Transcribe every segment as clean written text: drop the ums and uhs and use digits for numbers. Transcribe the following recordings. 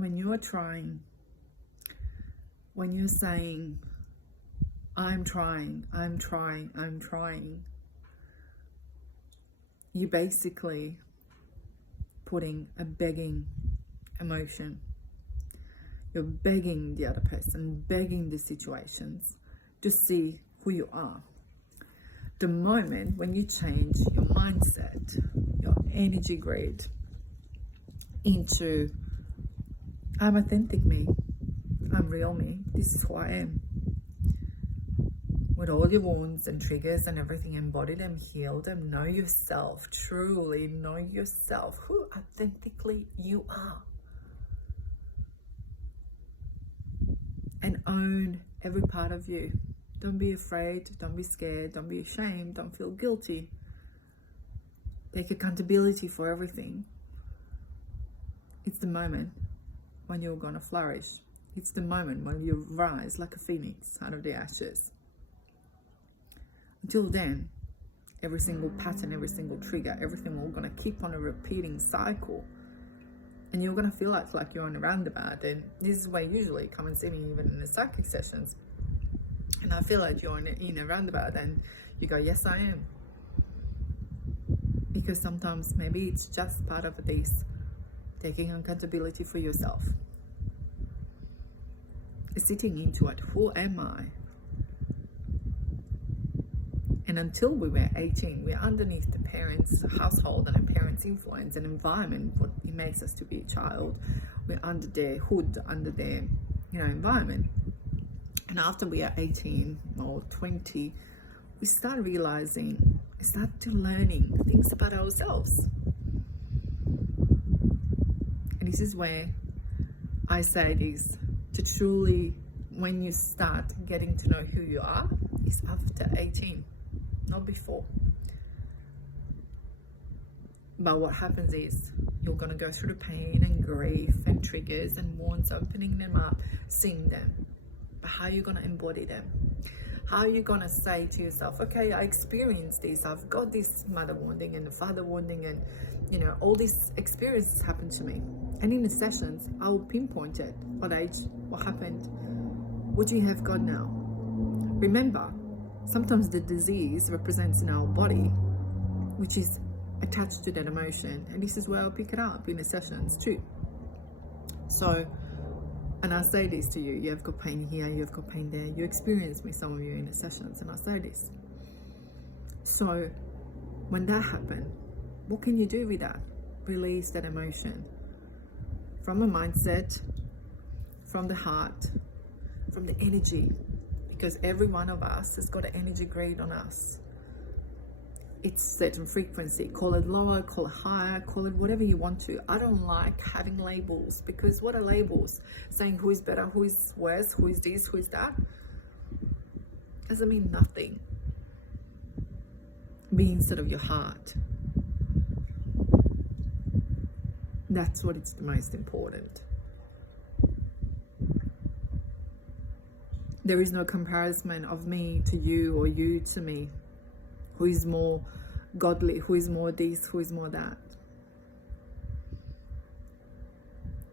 when you are trying, when you're saying, I'm trying, you're basically putting a begging emotion. You're begging the other person, begging the situations to see who you are. The moment when you change your mindset, your energy grid into I'm authentic me, I'm real me, this is who I am. With all your wounds and triggers and everything, embody them, heal them, know yourself, truly know yourself, who authentically you are. And own every part of you. Don't be afraid, don't be scared, don't be ashamed, don't feel guilty. Take accountability for everything. It's the moment when you're going to flourish. It's the moment when you rise like a phoenix out of the ashes. Until then, every single pattern, every single trigger, everything, we're going to keep on a repeating cycle. And you're going to feel like you're on a roundabout. And this is where usually come and see me even in the psychic sessions. And I feel like you're in a roundabout and you go, yes, I am. Because sometimes maybe it's just part of this, taking accountability for yourself. Sitting into it, who am I? And until we were 18, we're underneath the parents' household and a parents' influence and environment, what it makes us to be a child. We're under their hood, under their environment. And after we are 18 or 20, we start realizing, we start to learning things about ourselves. And this is where I say this, to truly, when you start getting to know who you are, is after 18, not before. But what happens is you're going to go through the pain and grief and triggers and wounds, opening them up, seeing them. But how are you going to embody them? How are you going to say to yourself, okay, I experienced this. I've got this mother wounding and the father wounding and, all these experiences happened to me. And in the sessions, I will pinpoint it. What age? What happened? What do you have got now? Remember, sometimes the disease represents in our body, which is attached to that emotion. And this is where I'll pick it up in the sessions too. So, and I say this to you, you have got pain here, you have got pain there. You experience me, some of you, in the sessions, and I say this. So when that happens, what can you do with that? Release that emotion from a mindset, from the heart, from the energy, because every one of us has got an energy grid on us. It's certain frequency, call it lower, call it higher, call it whatever you want to. I don't like having labels, because what are labels? Saying who is better, who is worse, who is this, who is that? Doesn't mean nothing. Be instead of your heart. That's what it's the most important. There is no comparison of me to you or you to me. Who is more godly, who is more this, who is more that.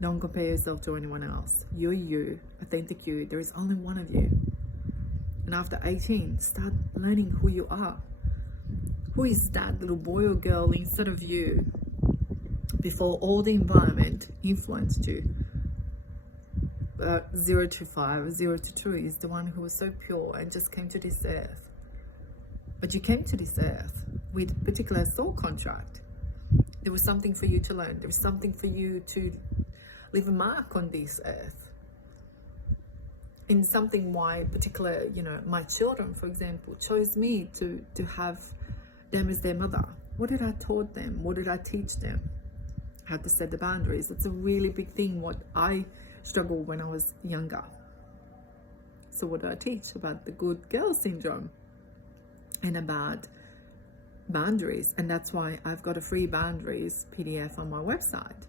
Don't compare yourself to anyone else. You're you, authentic you. There is only one of you. And after 18, start learning who you are. Who is that little boy or girl inside of you before all the environment influenced you? 0 to 5, 0 to 2 is the one who was so pure and just came to this earth. But you came to this earth with a particular soul contract. There was something for you to learn. There was something for you to leave a mark on this earth. And something why particular, my children, for example, chose me to have them as their mother. What did I taught them? What did I teach them? How to set the boundaries. It's a really big thing what I struggled when I was younger. So what did I teach? About the good girl syndrome and about boundaries. And that's why I've got a free boundaries PDF on my website.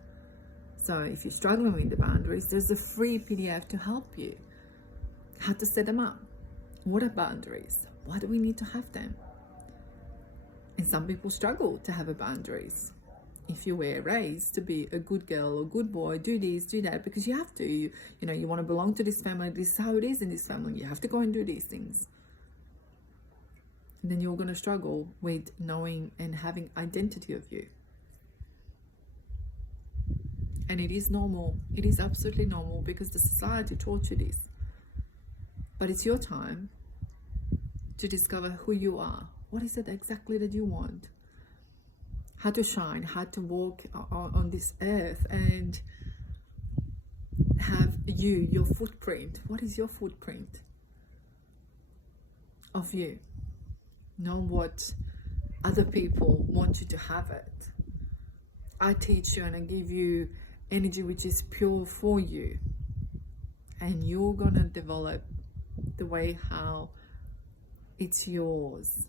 So if you're struggling with the boundaries, there's a free PDF to help you. How to set them up. What are boundaries? Why do we need to have them? And some people struggle to have a boundaries. if you were raised to be a good girl or good boy, do this, do that, because you have to, you know, you want to belong to this family, this is how it is in this family, you have to go and do these things, then you're going to struggle with knowing and having identity of you. And it is normal, it is absolutely normal, because the society taught you this. But it's your time to discover who you are. What is it exactly that you want? How to shine, how to walk on this earth and have your footprint. What is your footprint of you? Know what other people want you to have it. I teach you and I give you energy which is pure for you. And you're going to develop the way how it's yours.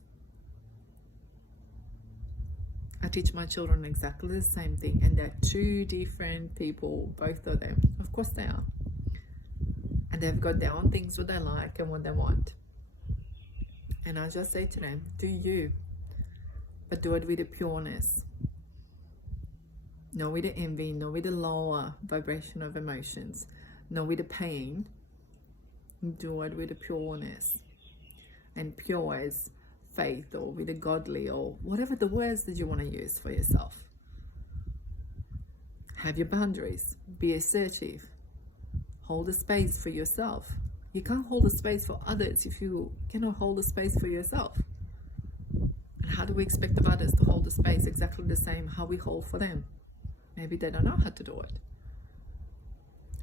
I teach my children exactly the same thing, and they're two different people, both of them. Of course they are. And they've got their own things, what they like and what they want. And I just say to them, do you, but do it with a pureness. Not with the envy, not with the lower vibration of emotions, not with the pain. Do it with a pureness. And pure is faith, or with a godly, or whatever the words that you want to use for yourself. Have your boundaries. Be assertive. Hold a space for yourself. You can't hold a space for others if you cannot hold a space for yourself. And how do we expect of others to hold the space exactly the same how we hold for them? Maybe they don't know how to do it.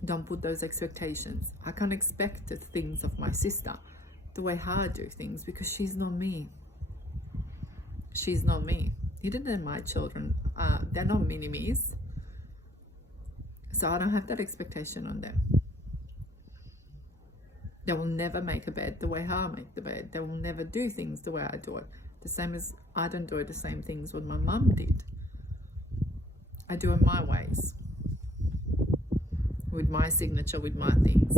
Don't put those expectations. I can't expect the things of my sister the way how I do things, because she's not me. She's not me. Neither than my children. They're not mini-me's. So I don't have that expectation on them. They will never make a bed the way how I make the bed. They will never do things the way I do it. The same as I don't do it the same things what my mum did. I do it my ways. With my signature, with my things.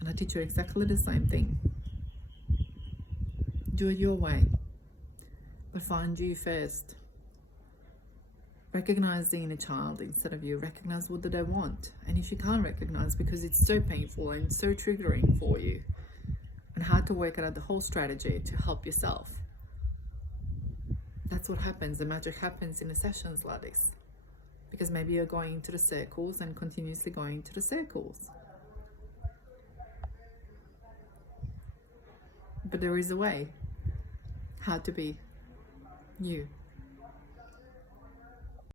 And I teach you exactly the same thing. Do it your way. But find you first. Recognize the inner child instead of you. Recognize what do they want. And if you can't recognize because it's so painful and so triggering for you, and how to work out the whole strategy to help yourself. That's what happens. The magic happens in the sessions like this. Because maybe you're going into the circles and continuously going into the circles. But there is a way how to be you.